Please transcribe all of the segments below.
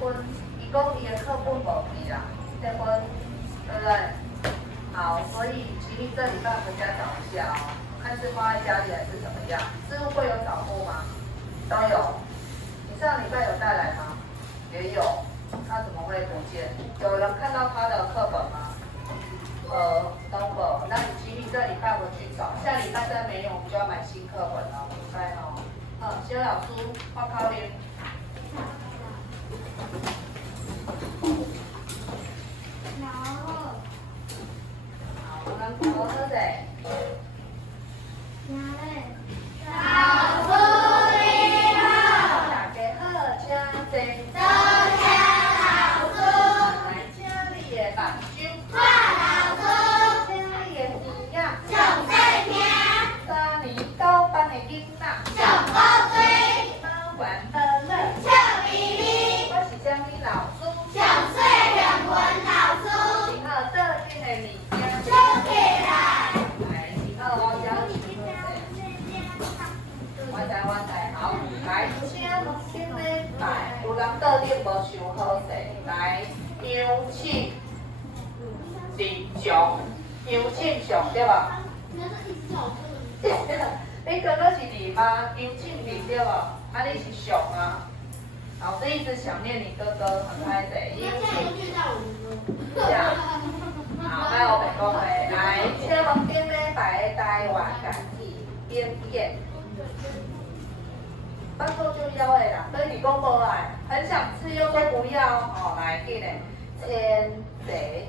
本，伊讲伊的课本无去啦，这本对不对？好，所以其实这礼拜回家找一下哦，看是放在家里还是怎么样。师傅会有找过吗？都有。你上礼拜有带来吗？也有。他怎么会不见？有人看到他的课本吗？都有。那你其实这礼拜回去找，下礼拜再没有，我们就要买新课本了，明白哦？小老师报考练。好，我们好好的。老师好，大家好，请坐。多谢老师。来，请你的目睭。我老师。请你的耳眼。上细听。3年9班的囡仔。上高追。猫玩乐乐。笑眯眯。我是什么老师？上水人文老师。今后做阵的物件。收起来。来，今后我教你。我知，好，来，请今礼拜有人桌顶无想好势，来，杨庆日上，杨庆上对吧？你哥哥是日吗？杨庆日对吧？啊，你是上吗？老师一直想念你哥哥，很开心。杨庆上，好，那我们讲的，来，请问今礼拜的台湾家己演演。巴肚就枵的啦，所以你讲无来，很想吃又说不要，哦，来记嘞，千贼。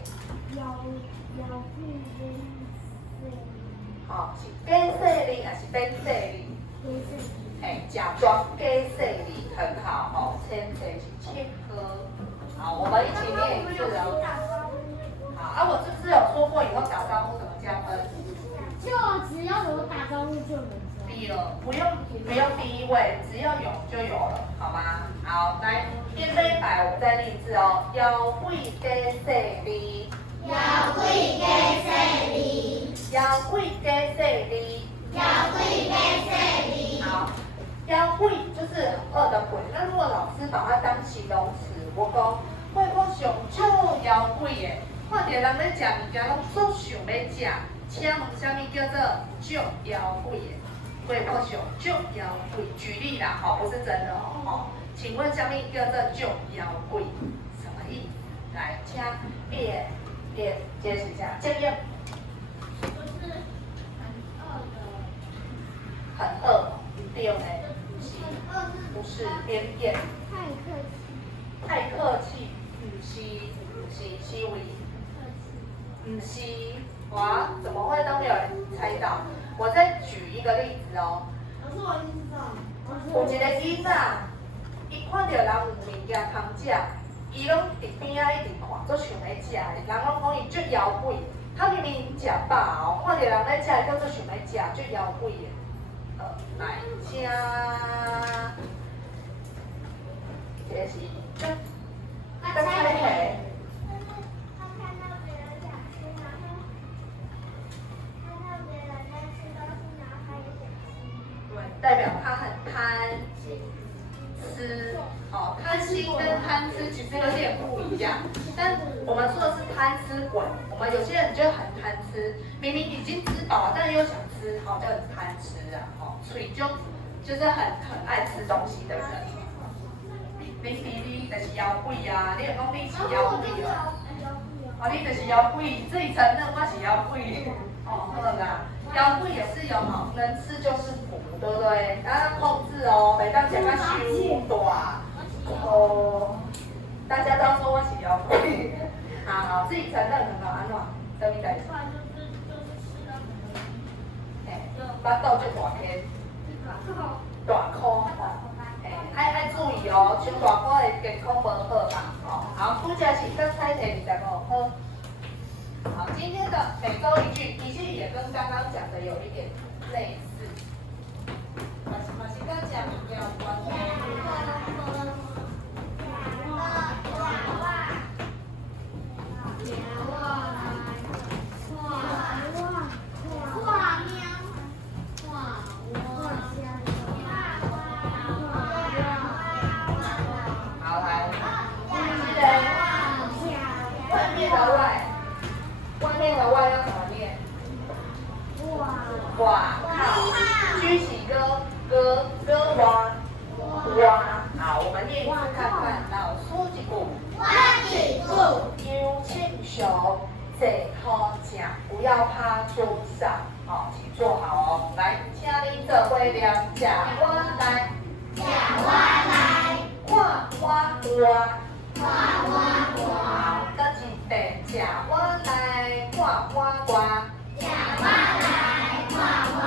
好，是假细哩还是变细哩？哎，假装假细哩很好哦，千贼是切割。好，我们一起念一次哦。好，我是不是有说过以后打招呼怎么加分？就只要有打招呼就能。不用第一位，只要有就有了，好吗？好，来，今礼拜我们再念一次哦。腰贵假细哩，腰贵假细哩，腰贵假细哩，腰贵假细哩。好，腰贵就是很饿的贵。那如果老师把它当形容词，我讲，我上超腰贵耶，看到人咧食物件，拢总想要食，请问啥物叫做足腰贵耶？所以我想足腰贵，举例啦，吼，不是真的哦，吼。请问下面叫做足腰贵什么意思？来，请列解释一下。正业。就是很饿，对呢？很饿不是边边。太客气。不是为。不是，哇，怎么会都没有人猜到？我再举一个例子哦。老师，我已经知道了。有一个囡仔，伊看到人有物件通食，伊拢伫边仔一直看，做想要食的。人拢讲伊足妖怪，他明明食饱哦，看到人在食，叫做想要食，足妖怪的。来，请，这是再猜题。代表他很贪吃，哦，贪心跟贪吃其实有点不一样。但我们说的是贪吃鬼，我们有些人就很贪吃，明明已经吃饱了，但又想吃，好，就很贪吃啊，哦，嘴就是很爱吃东西的人。你就是妖怪啊，你有讲你是妖怪哦，哦，你就是妖怪，自己承认我是妖怪，哦，好啦。妖怪也是有好，能吃就是福，对不对？大家控制哦，每当讲个修大，哦，大家都说我是妖怪，好，自己承认很好，安怎？什么代志？巴肚就大天，大箍，爱注意哦，穿大箍的健康无好啦，哦，好，副驾驶跟猜题25好。好，今天的每周一句，其实也跟刚刚讲的有一点类似。马西刚讲不要关好来，春上，哦，请坐好哦。来，请你做伙念，吃我来，吃我来，看我歌。看我好，搁一遍，吃我来，看我歌。吃我来，看我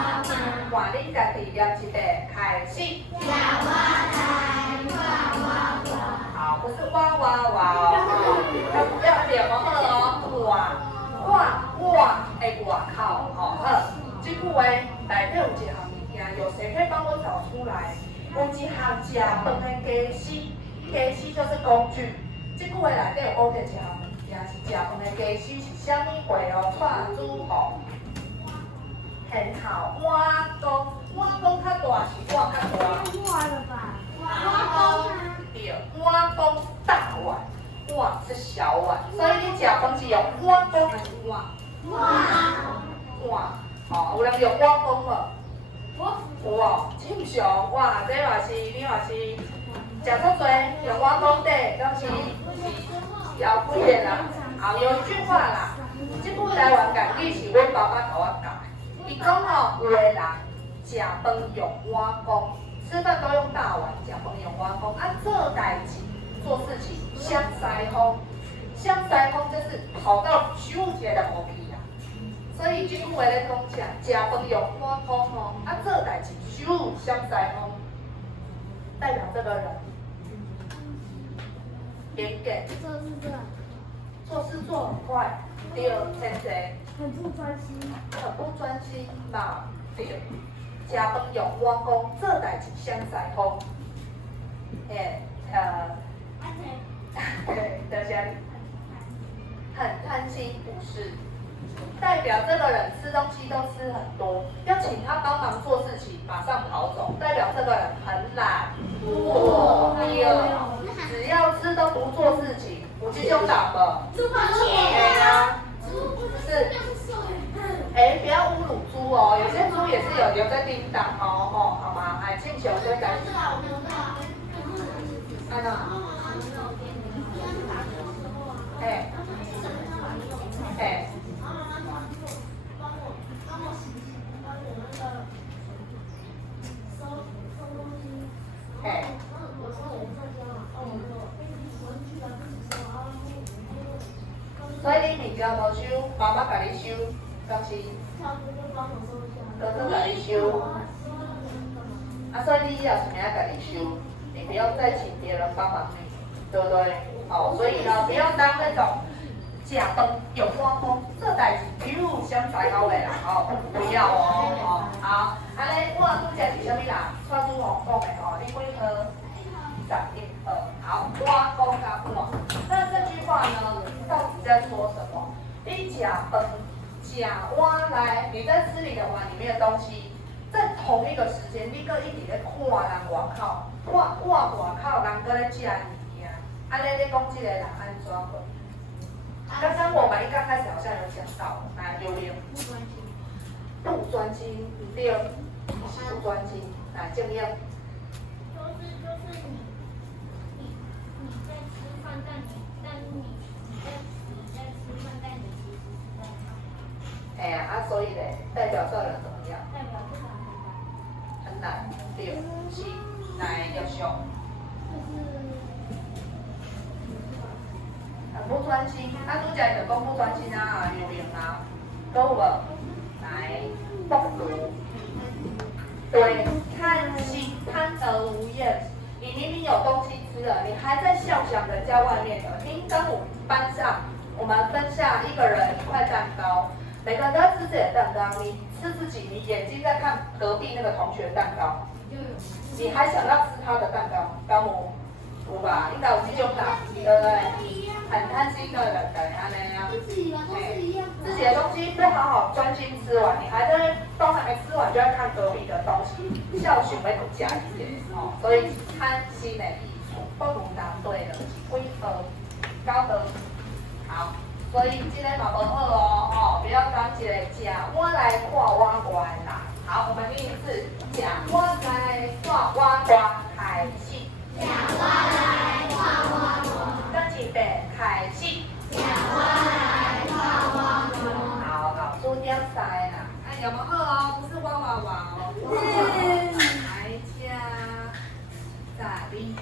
换你家己念一遍，开始。吃我来，看我好，不是哇哇哇哦，要念好哦，我的外口，哦好，这句话内底有一项物件，有谁可以帮我找出来？有一项食饭的家私，家私就是工具。这句话内底有讲到一项物件是食饭的家私是啥物话哦？串珠红，很好，碗公，碗公较大是碗较大。忘了吧？我对，碗公大碗，碗是小碗，所以你食饭是用碗公还是碗？碗，哦，有人用碗公无？有哦，正常，哇，这嘛是你嘛是食足多，用碗公底，当时是后几个啦。后有一句话啦，这句台湾谚语是阮爸爸甲我教的。伊讲吼，有的人食饭用碗公，吃饭都用大碗，食饭用碗公，啊，做代志、做事情相西风，相西风就是跑到咻一下就无去啊。所以这句话咧讲啥，食饭用碗公吼，啊，做代志咻相西风，代表这个人严格，做事做很快，对，前者。很不专心。很不专心嘛，对。食饭用碗公，做代志相西风。对，就是很贪心不是，代表这个人吃东西都吃很多，要请他帮忙做事情，马上跑走，代表这个人很懒惰。第二，只要吃都不做事情，有这种人无？猪抱歉。对啊，是。不要侮辱猪哦，有些猪也是有留在叮当哦，好吗？敬酒就赶紧。看到？所以你物件无收，妈妈甲你收，当时哥哥甲你收，所以你要是明仔家己收，你不用再请别人帮忙你，对不对？哦，所以呢，不要当那种食饭有碗公，这代志比如相西口的啦，不要哦，好，安尼我拄则是啥物啦？串珠红讲的哦，你几号？11号，好，碗公甲碗。那这句话呢，到底在说什么？你食饭，食碗来，你在吃你的碗里面的东西，在同一个时间，你搁一直咧看人外口，看外口人搁咧食物件，安尼你讲这个人安怎分？刚刚我们一刚开始好像有讲到，来留言，不专心，对，不专心，来正面。就是你在吃饭，但你在吃饭，但你其实是在看。所以咧，代表这人怎么样？代表这个人很懒，对，是，来要修。很不专心，拄则就讲不专心啊，有没有啊？都有无？来，不如，对，贪心，贪得无厌。你明明有东西吃了，你还在笑想人家外面的。听跟我们班上，我们分下一个人1块蛋糕，每个人都要吃自己的蛋糕，你吃自己，你眼睛在看隔壁那个同学的蛋糕，你还想要吃他的蛋糕，高模？有吧？应该有这种人，对不对？很贪心的人，对，安尼啊。自己的东西不好好专心吃完，你还在都还没吃完就在看隔壁的东西，笑想要加一点哦。所以贪心的艺术，不如答对了，几分？高分。好，所以这个嘛不好哦，不要当一个食碗来看碗外啦。好，我们第一次食碗来看碗外开始。吃我来，看我跟一遍开始。吃我来，看我好，老师点菜。有没有二哦？不是哇哇哇哦。来加咋的？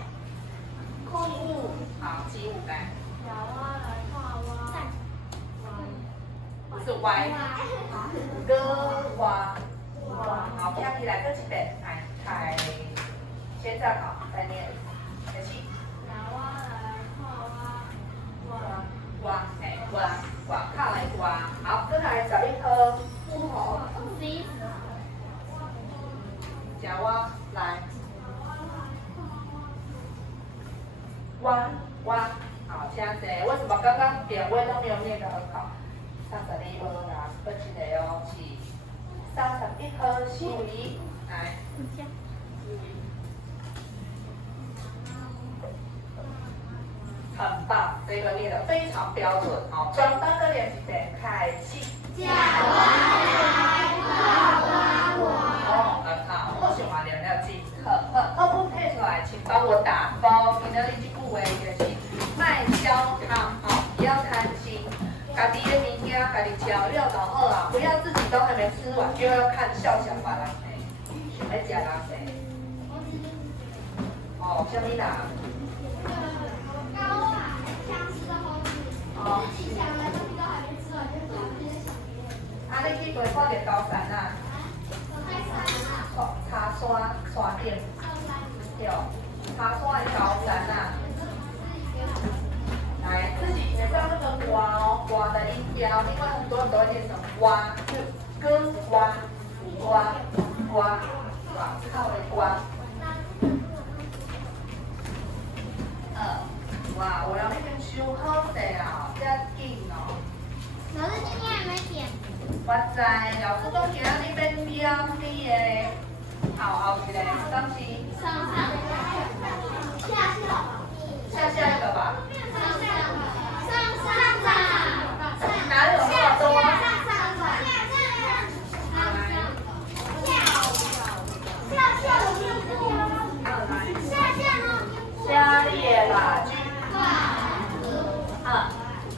空物好，记物来。小蛙来画蛙。不是 Y。哥蛙。好，跳起来，这几遍，来，开。先站好，再念。开始。小蛙来画蛙。蛙，哎，蛙，靠来蛙。好，再来找一颗乌头。夹蛙来。蛙，好，现在为什么刚刚点位都没有念得很好？32颗啦，二一个哦，是31颗西鱼，来。很棒，这个念得非常标准。好，专班的练习点开始。小蛙来画蛙我。哦，很好，或许嘛念了几课，课本配出来，请帮我打包。今天的这句话就是卖焦糖，哦，不要贪心，家己的物件家己吃了就好啊，不要自己都还没吃完就要看笑别人的，想要吃人的。哦，什么啦？自己想的东西都还没吃完，就跑去想别人。啊，你去过看着高山啊？茶山顶。对，茶山的高山啊。来，自己学上那个蛙哦，蛙的音标，因为很多人都会念成蛙，就跟蛙，靠的蛙。哇，我要那边收好势啊，遮紧哦。老师今天还没点。我知，老师讲今仔日要点你的后一个，当时下一个吧。哪有那么多？下列哪句？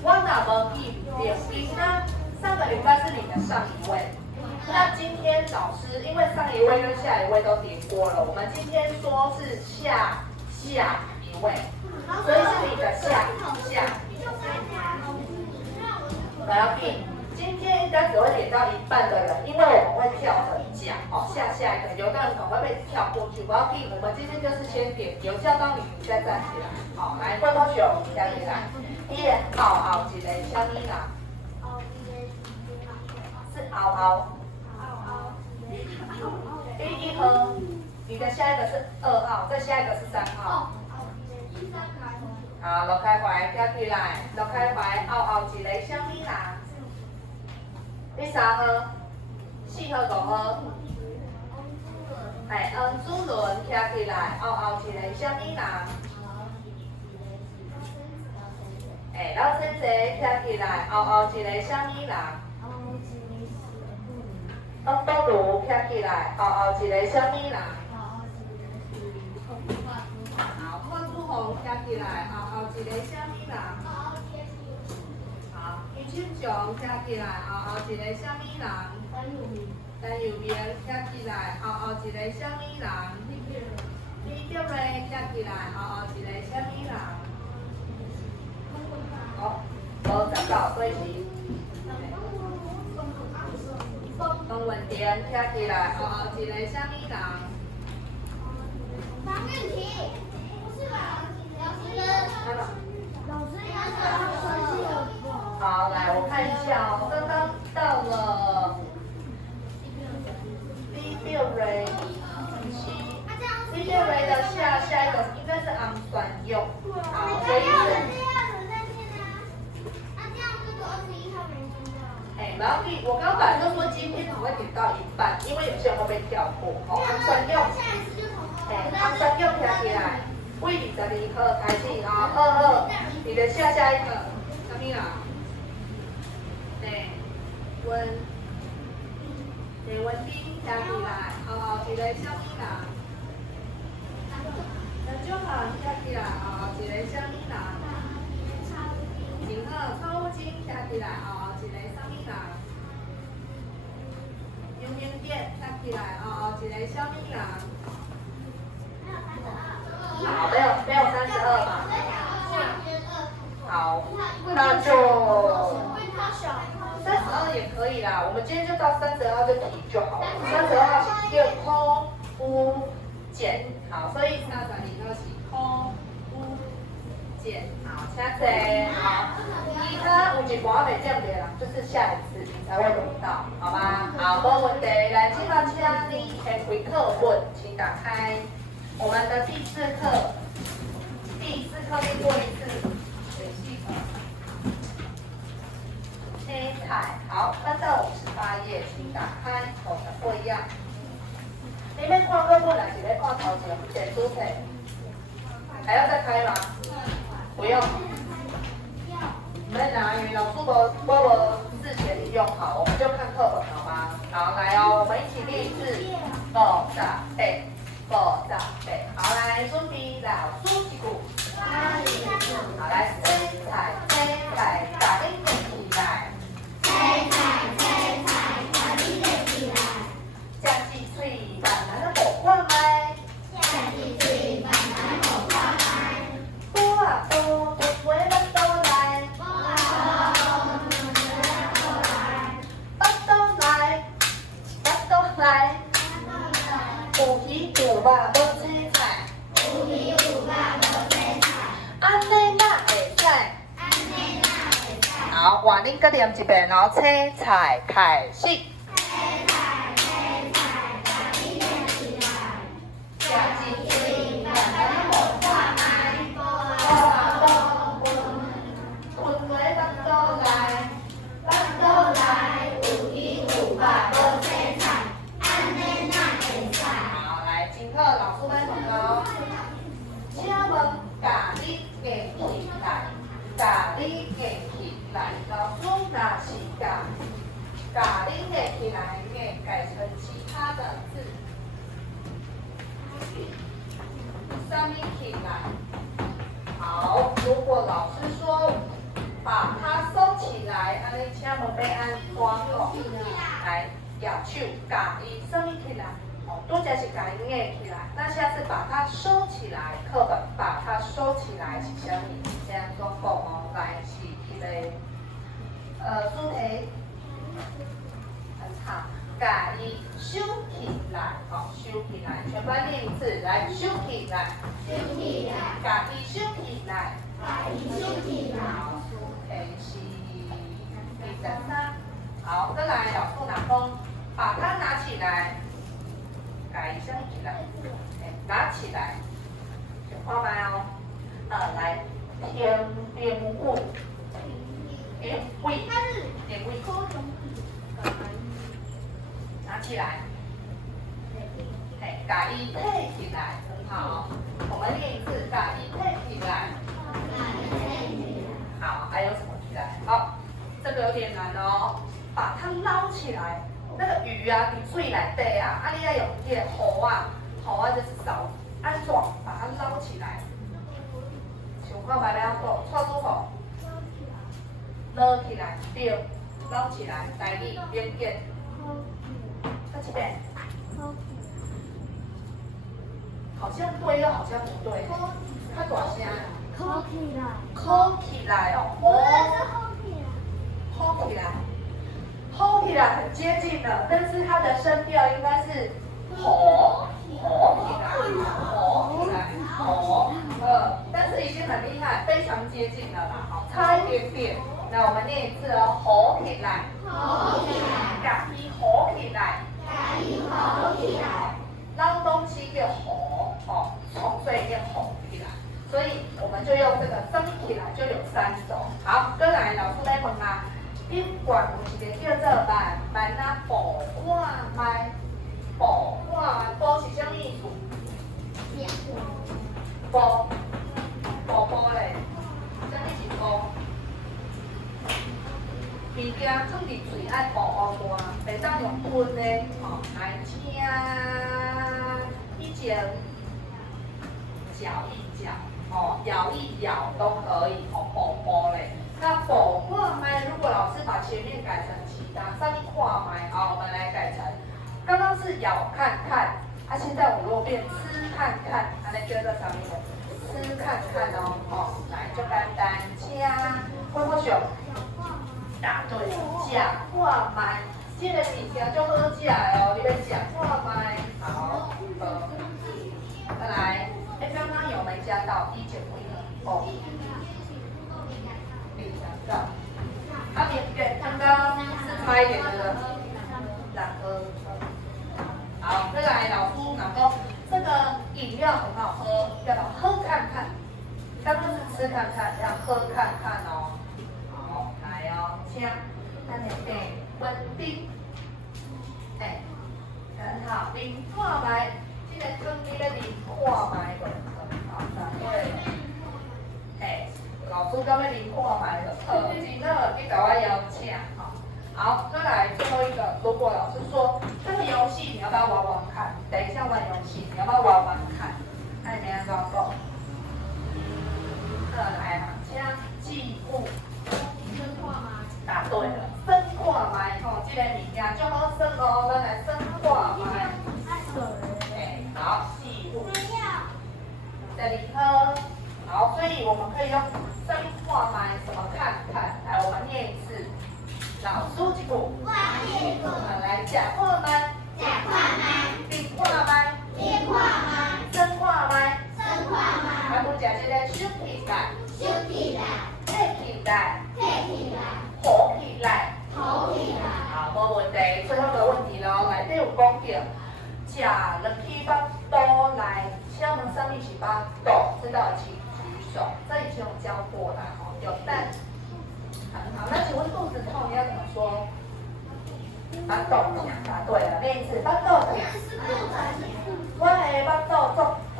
我哪无记点名呢？上个礼拜是你的上一位，那今天老师因为上一位跟下一位都点过了，我们今天说是下一位，所以是你的下。我要记，今天应该只会点到一半的人，因为我们会跳着讲，哦，下一个，有的人可能会被跳过去。我要记，我们今天就是先点，有叫到你再站起来，好，来，郭同学，站起来，伊个后一个什么啦？是嗷。一和，你的下一个是2号，再下一个是3号。好，落开怀，跳起来，落开怀，后一个什么人？第3号、4号、5号。哎，黄主轮跳起来，后一个什么人？哎，老先生跳起来，后一个什么人？黄宝如跳起来，后一个什么人？好，郭祖红跳起来，后一个什么人？好，余庆祥跳起来，后一个什么人？陈友明跳起来，后一个什么人？李德瑞跳起来，后一个什么人？好，59对是。董文田跳起来，后一个什么人？方韵琪，不是吧？老师，好，来我看一下哦，刚刚到了李德瑞李德瑞的下一个应该是昂酸用，好，所以是。哎，然后我刚刚本来就说今天只会点到一半，因为有些人会被跳过。哦，昂酸用，哎，昂酸用跳起来，为22号开始啊，22，你的下一个什么啦？内文斌跳起来，后一个什么人？陈俊涵跳起来，后一个什么人？真好，曹武金跳起来，后一个什么人？起来哦，一个小米人。还有32。好，没有32嘛？好，那就32也可以啦。我们今天就到32号就提就好了。32号是叫空污减，好，所以32号是空污减，好，请坐，好。其他有一寡袂正对啦，就是下一次你才会轮到，好吗？好，没问题。来，今晚请你先开课本，请打开我们的第4课。第4课念过一次，水系黑彩，好，翻到58页，请打开我的会样。你们看课本还是在看头前简书册？还要再开吗？不用。没拿，因为老师不事前利用好，我们就看课本好吗？好，来哦，我们一起练一次复杂背，复杂背。好，来准备老师一句。好，来洗菜，把你练起来。食一喙慢慢地无看麦。多啊多，回来都来。来，有鱼有肉无青菜，安尼哪会使？好，换恁搁念一遍哦，青菜开始。老师来问哦，请问家己硬起来，家己硬起来，老师若是家己硬起来，硬改成其他的字，什么起来？好，如果老师说把它收起来，安尼请问要安怎讲？来，咬手，家己什么起来？多加是把它念起来，那下次把它收起来，课本把它收起来是什么？这样说讲哦，来是一个主题，很好，把它收起来，好，收起来，全班念一次，来收起来，把它收起来，好，主题是第3，好，再来老师拿讲，把它拿起来。改一下起来，拿起来，看麦哦。来，天位，拿起来，把它抬起来，很好。我们练一次，把它抬起来。好，还有什么起来？好，这个有点难哦，把它捞起来。那个鱼啊，你水内底啊，你要用这个壶啊就是扫，安怎把它捞起来？想看卖了个，错拄好，捞起来，对，捞起来，台语边见，再一遍，好像对又好像不对，较大声，扣起来哦，扣起来。吼起来很接近了，但是它的声调应该是吼起来，但是已经很厉害，非常接近了啦，好，差一点点。那我们念一次哦，吼起来，家己吼起来，捞东西叫吼，所以念吼起来。所以我们就用这个升起来就有3种。好，再来老师来问啦。宾馆有一个叫做慢慢啊步看麦，步是啥意思？步嘞，啥物是步？物件放伫嘴爱步乌大，袂当用吞的，来请以前嚼一嚼，咬一咬都可以，步嘞。那步看麦，如果老师把前面改成其他，上面看麦，好，我们来改成刚刚是咬看看，现在我如果变吃看看，那叫做啥物？吃看看哦，来就简单，请我想答对，食看卖，这个物件就好食的哦，你要食看卖，好，再来，刚刚有没加到1减5哦？没加到。别刚刚是差一点的，2颗。好，再来老师讲说，这个饮料很好喝，要喝看看。刚刚是吃看看，要喝看看哦。好，来哦，请咱的温冰，很好，冰看卖，这个汤你要啉看卖的，好，对，老师刚要啉看卖的，真好，你给我邀请哈。好，再来最后一个，如果老师说这个游戏你要不要玩玩看？等一下玩游戏，你要不要玩玩看？那你要不要讲？再来哈，请记物。答对了，生看卖吼，这个物件就好生哦，咱来生看卖。好，记物。这里喝。好，所以我们可以用生看卖怎么看看？来，我们念一次。老师一句。来，食看卖。冰看卖。生看卖。啊，拄食这个收起来。摕起来。好起来。好，无问题。最后一个问题咯，内底有讲到，食落去腹肚内，请问什么是腹肚？知道的请举手。这以前有教过啦，有蛋。很好，那请问肚子痛要怎么说？腹肚痛，答对了，练一次，腹肚痛。我的腹肚足痛。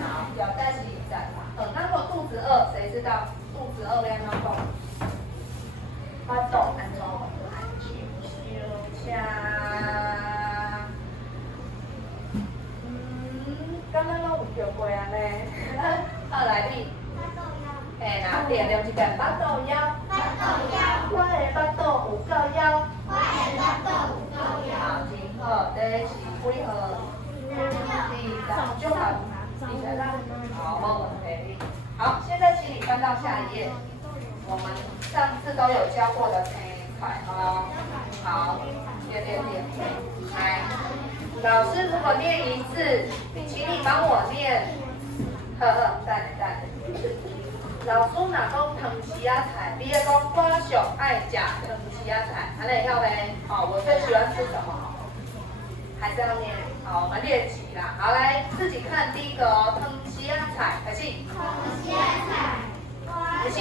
好，表单是在哪？那如果肚子饿，谁知道？肚子饿要怎么讲？腹肚安怎？刚刚拢有叫过安尼。好来你。那练一遍，腹肚枵。我的腹肚有够枵。好，真好，这是几号？第9号。好，没问题。好，现在请你翻到下一页。我们上次都有教过的彩哦。好，点。来，老师如果念一次，请你帮我念。等。老师若讲汤匙仔菜，你咧讲我上爱食汤匙仔菜，安尼晓袂？我最喜欢吃什么？还是要念？好，我们练习啦。好，来自己看第一个哦，汤匙仔菜，开始。不是，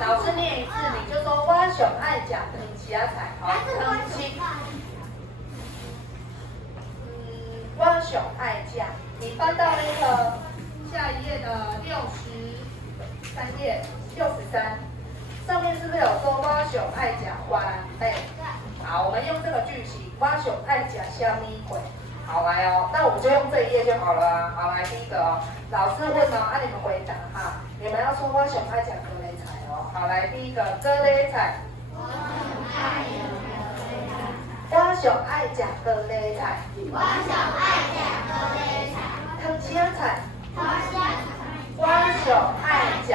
老师念一次，你就说我上爱食汤匙仔菜，好，汤匙。我上爱食。你翻到那个下一页的63页63，上面是不是有说我上爱食番贝？好，我们用这个句型，我上爱食虾米粿。好，来哦，那我们就用这一页就好了啊。好，来第一个哦，老师问哦，你们回答哈，你们要说我上爱食高丽菜哦。好，来第一个高丽菜。我上爱食高丽菜。汤匙仔菜。我上爱食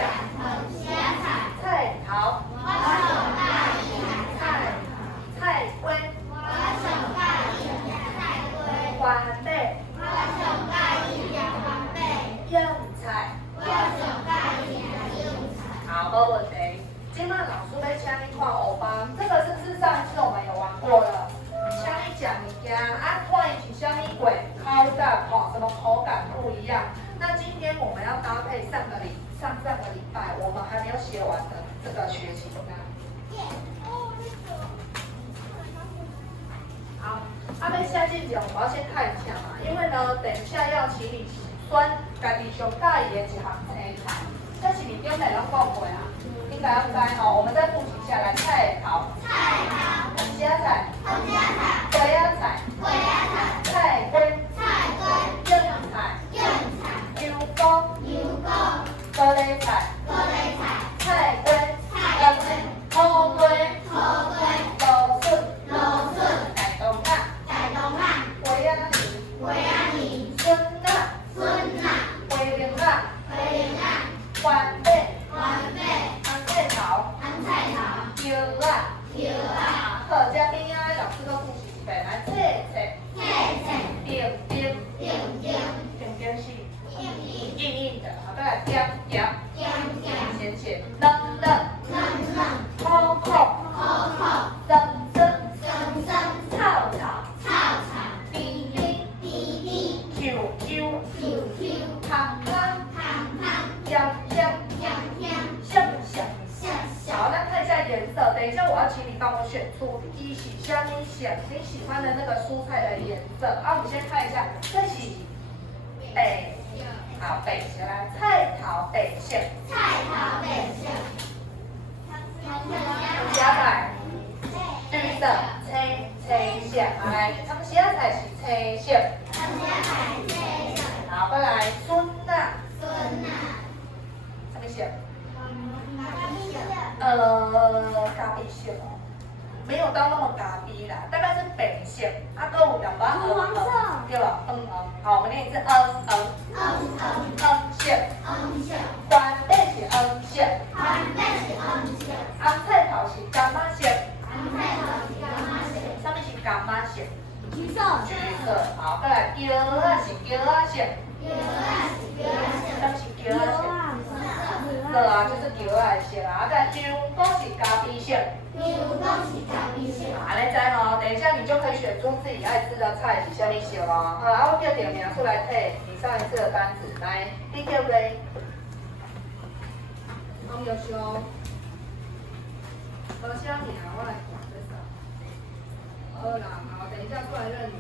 菜头。菜龟。番贝。洋菜。好，没问题。今麦老师要请你看黑板，这个是不是上次我们有玩过了？请你食物件，看伊是虾米粿，口感什么口感不一样。那今天我们要搭配上个礼拜我们还没有写完的这个学习单。好，要写进前，我要先看一下嘛，因为呢，等一下要请你选家己上喜欢的一项青菜，这是你中内拢讲过啊，应该要知哦。我们再复习一下来，菜头。汤匙仔菜。粿仔菜。菜龟。洋菜。牛膏。高丽菜。菜龟。土龟。芦笋。大东菜。白，来切切，丁丁，丁丁是硬硬的，好，再来点点，咸咸，冷冷，口口，生生，草草，冰冰，Q胖香香。好，那看一下颜色。等一下我要请你帮我选出一喜香你喜欢的那个蔬菜的颜色。啊，我们先看一下，这是北，好，北色来，菜头白色。加来，绿色，青色，来，他们其他菜是青色。好，再来孙呐，什么色？咖啡色哦，没有到那么咖啡啦，大概是白色。啊，还有两把黄色，对吧？好，我们念一次色。关背是色。红菜头是干嘛色？上面是干嘛色？橘色。好，再来叶啊是叶啊色。上面是叶啊色。啊，就是叶啊色啊，再来香菇是咖啡色。好，你知吼，等一下你就可以选出自己爱吃的菜是什么色哦。好，我叫点名出来配你上一次的单子，来，你叫谁？我优秀。多少年啊？我来看这啥？好啦，好，等一下过来认你。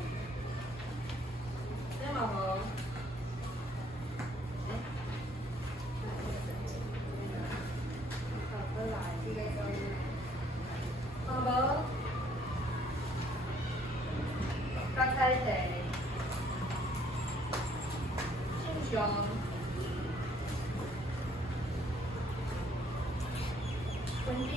这嘛无？好，过来，这个可以。好无？刚开始。信箱。文斌。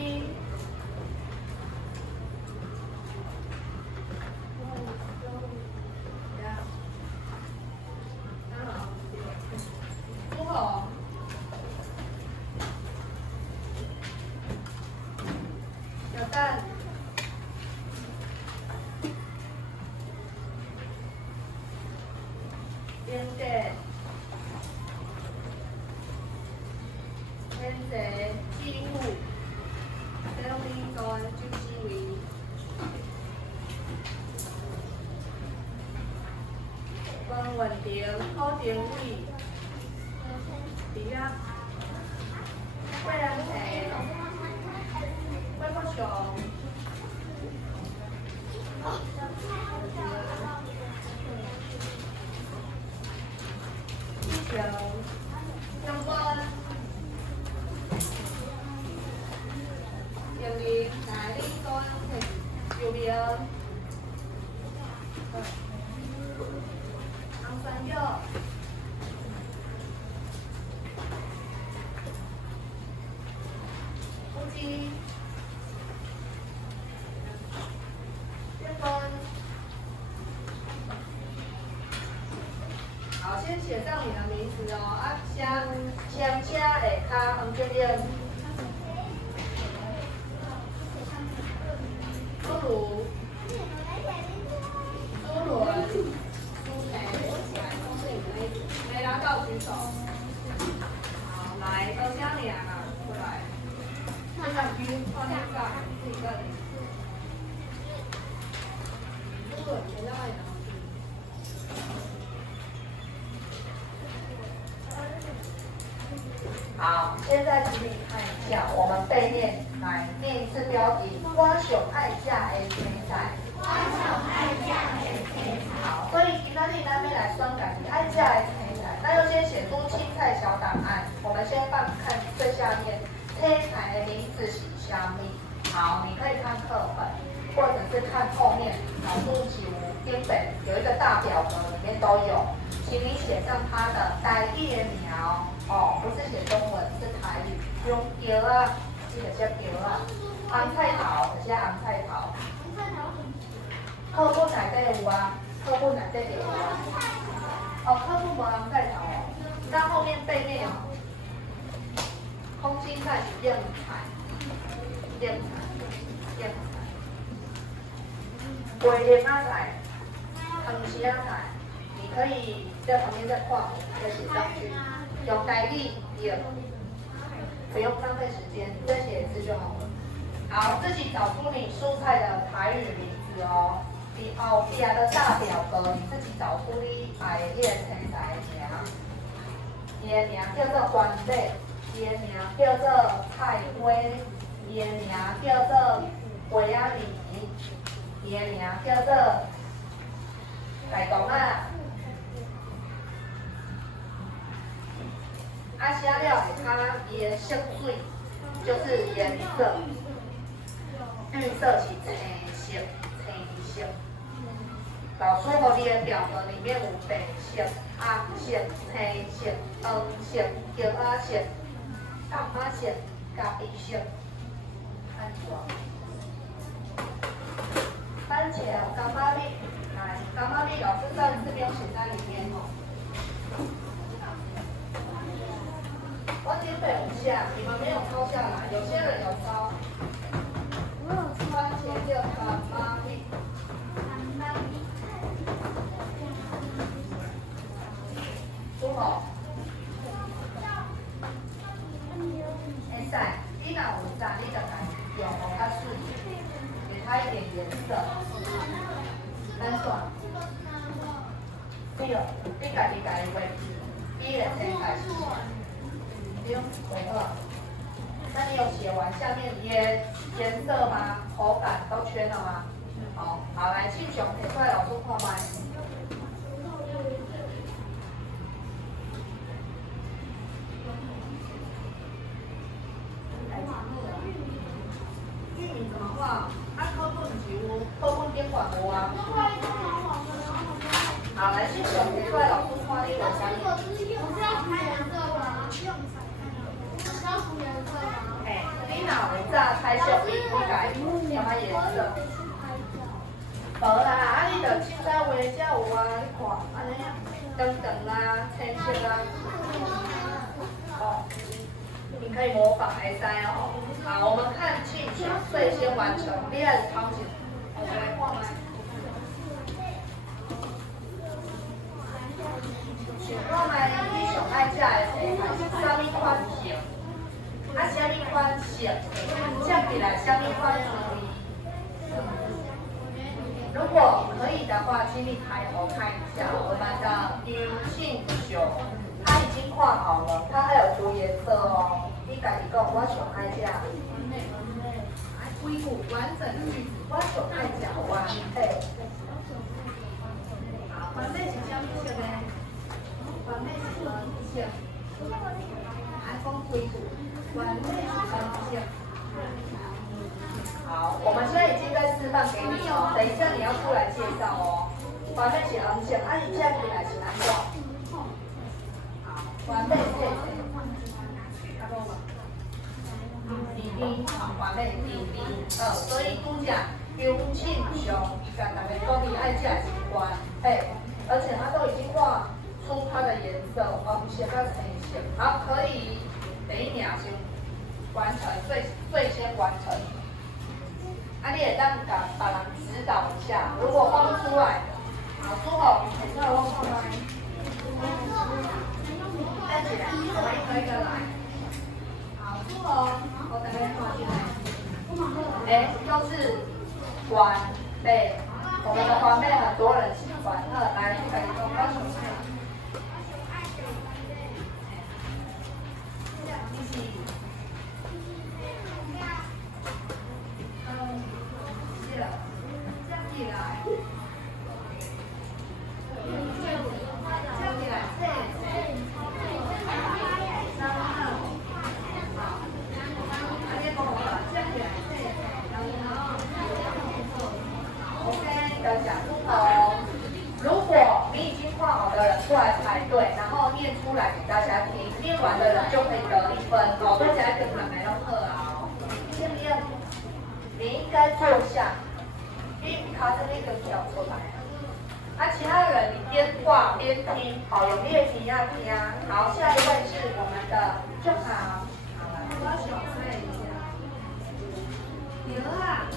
稳定，好定位，对啊，贵人菜，贵不上。相关，右边哪里端？右边。三六，夫妻，结婚。好，先写上你的名字哦。啊，香车下骹黄金链。侏儒。没拿到举手。好，来，到家里啊，过来。这个鱼放在这自己这里。这个别让你拿去。好，现在请你看一下我们背面，来念一次标题：我上爱食的青菜。好，所以今天你那边来选家己爱食的青菜，那就先写出青菜小档案。我们先看最下面，青菜的名字是什么？好，你可以看课本，或者是看后面老书集丁北有一个大表格，里面都有，请你写上它的台语的苗哦，不是写中文，是台语，用叶啊，这个叫叶啊，红菜头就是红菜头。课本内底有啊，课本内底有啊。哦，课本无红菜头哦，那后面背面有空心菜是硬菜。龟苓仔菜、汤丝仔菜，你可以在旁边再画，再写上去。用台语也不用浪费时间，再写一次就好了。好，自己找出你蔬菜的台语名字哦。你后边的大表格，你自己找出你爱的青菜的名。伊的名叫做番麦，伊的名叫做菜花，伊的名叫做花仔梨，伊的名叫做大肠仔。啊，写了下骹伊的色水，就是颜色，绿色是青色，青色。老师给你的表格里面有白色、红色、青色、黄色、橘仔色、淡仔色、咖啡色，安怎？番茄有干巴米，来，干巴米老师在这边写在里面哦。我已经背不下，你们没有抄下来，有些人有抄。番茄叫干巴米。拄好。会使，你若有炸，你就家用互较水，给它一点颜色。咱算。对哦，你家己画伊的青菜是啥？对，很好。那你有写完下面颜色吗？口感都圈了吗？好，好来，庆雄摕出来，老师看麦。玉米怎么画？啊，课本是有，课本顶管有啊。好，来，庆雄摕出来，老师看你有啥？嘿，你若有炸彩色笔，你家用啥颜色？无啦，啊，你着凊彩画才有啊，你看，安尼啊，长长啊，青色啊，哦，你可以模仿会使哦。好，我们看庆雄最先完成，你还是抄袭，我们来看麦。想看麦，你上爱食的菜是啥物款型？啊，啥物款色？接起来啥物款滋味？如果可以的话，请你抬头看一下我们的刘庆雄，他已经画好了，他还有涂颜色哦。你家己讲，我上爱食。规句完整句子，我上爱食完美。好，完美是啥物色呢？完美是什么色？爱讲规句，完美是什么色？好，我们现在已经在示范给你哦，等一下你要出来介绍哦。完美是红色，啊，你这样起来是安怎？好，完美配色，阿公嘛，BB，好，完美 BB，所以拄只刘庆雄，甲大家讲伊爱食是完美，而且他都已经画出它的颜色，红色跟黑色，好，可以等一秒先完成，最先完成。啊，你会当甲别人指导一下，如果画不出来，好，朱红，你出来我看麦，站起来，我们一个一个来。好，朱红，我等下画进来。哎，又是完美，我们的完美很多人喜欢，来，你赶紧给我画出来。一起。如果你已经画好的人出来排队，然后念出来给大家听，念完的人就可以得1分哦。大家跟人来到课啊，这样你应该坐下，你卡着那个跳出来。啊，其他人你边画边听，好，有练习要听。好，下一位是我们的正好，我小猜一下，牛啊，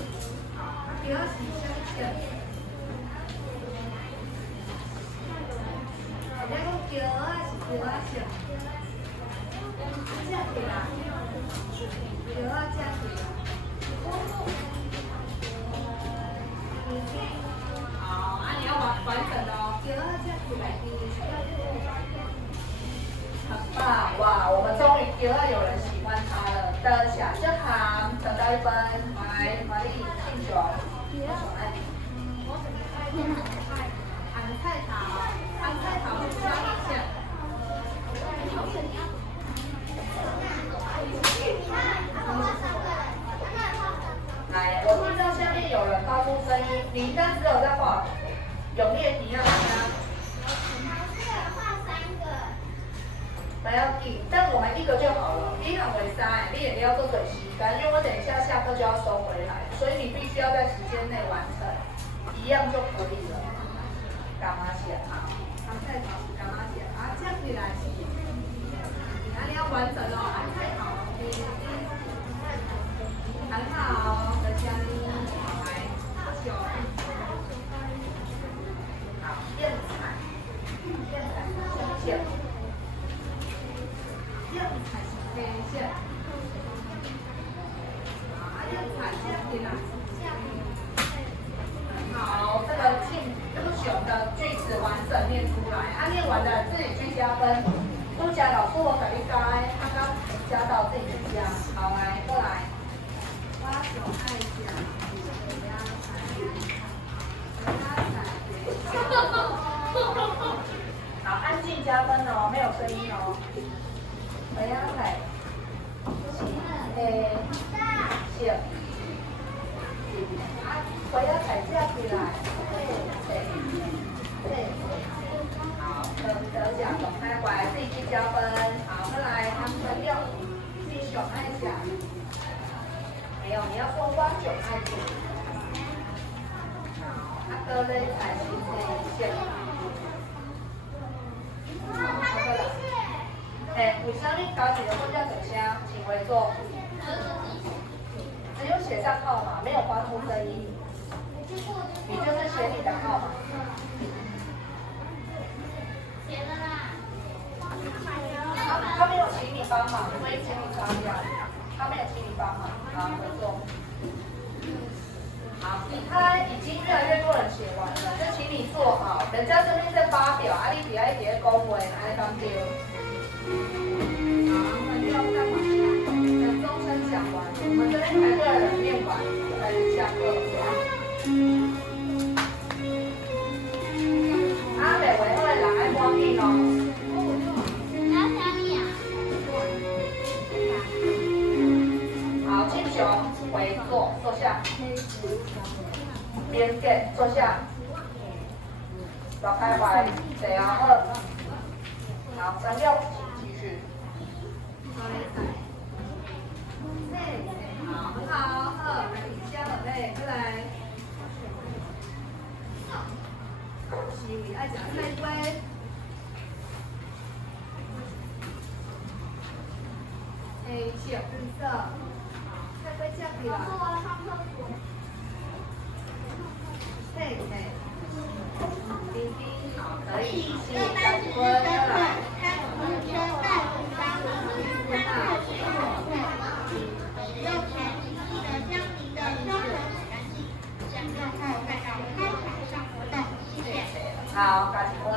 牛是香香。叫啊是叫啊笑，叫起来，叫啊叫起来。好，你要完整的哦。叫啊叫起来，很棒哇！我们终于第二有人喜欢它了。的小这行得到1分，来，玛丽敬酒，我手爱你。韩菜桃，韩菜桃是香一下。来，我听到下面有人发出声音，你应该只有在画永烈你要吗？不要紧，但我们1个就好了。你很为3，你也不要做嘴吸干，因为我等一下下课就要收回来，所以你必须要在时间内完成，一样就可以了。干嘛写啊？韩菜桃干嘛写啊？这样子来写，你要完整哦，韩菜桃，很好，的家里来9，好，燕菜，燕菜是线。燕菜是黑线，燕菜这样子啦。好，这个不熊的句子完整念出来，念完的自己去加分。不加老师我给你改，刚刚加到自己去加。好，来过来。我熊爱讲好，安静加分哦，没有声音哦。回鸭菜，行，回鸭菜接起来，好，得奖，乖乖，自己去加分。好，再来他们的6，自己熊爱讲，没有，你要说我熊爱讲。好，阿哥嘞才是这一项。为什么高级的或叫等下，请回座。只有写上号码，没有发出声音。你就是写你的号码。写了啦。他没有请你帮忙，所以请你擦掉。他没有请你帮忙，好，回座。好，你看已经越来越多人写完了，就请你坐好。人家这边在发表，你底下一叠恭维，还刚丢。要干嘛？等钟声讲完，我们这边排队的人念完，才能下课。袂话好的人爱赶紧哦。好，敬雄回座，坐下。边给坐下。打开怀，谁啊？2。好，3、6，继续。好，很好，来，加了嘞，再来。是爱食菜瓜。小绿色，菜瓜加起来。丁丁，好，可以，是加几分？再来。好，加几分？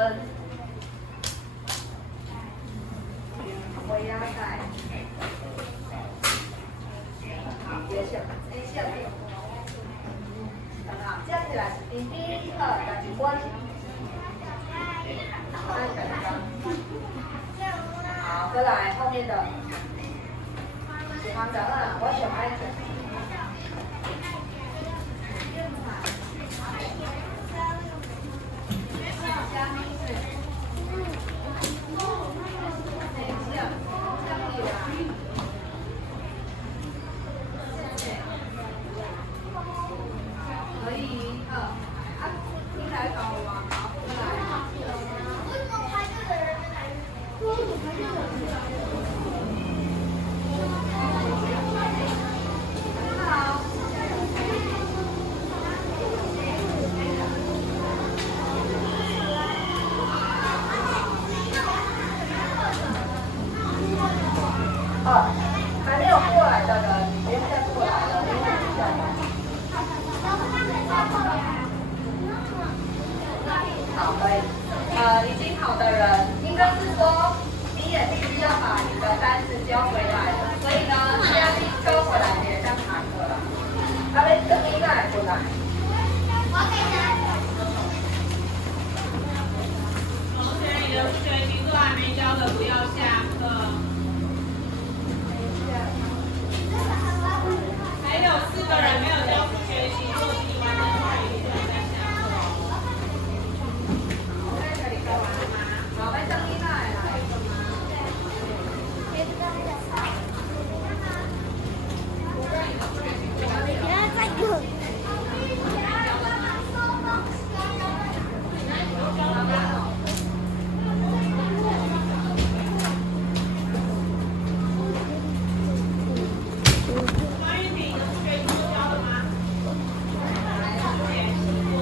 回鸭仔。好，别想，先想。好，接起来是丁丁，加几分？好，再来后面的。喜欢的我喜欢吃。好，可以。已经好的人，应该是说你也必须要把你的单子交回来了，所以呢，现在你交回来也像查课了，他们整理再回来。我给他。同学，你的数学题做还没交的，不要下课。还有4个人没有交数学题，如果你完成完一定再下课。可以交完了吗？好，再整理再来。不要再滚。关于你的数学题都交了吗？练习过。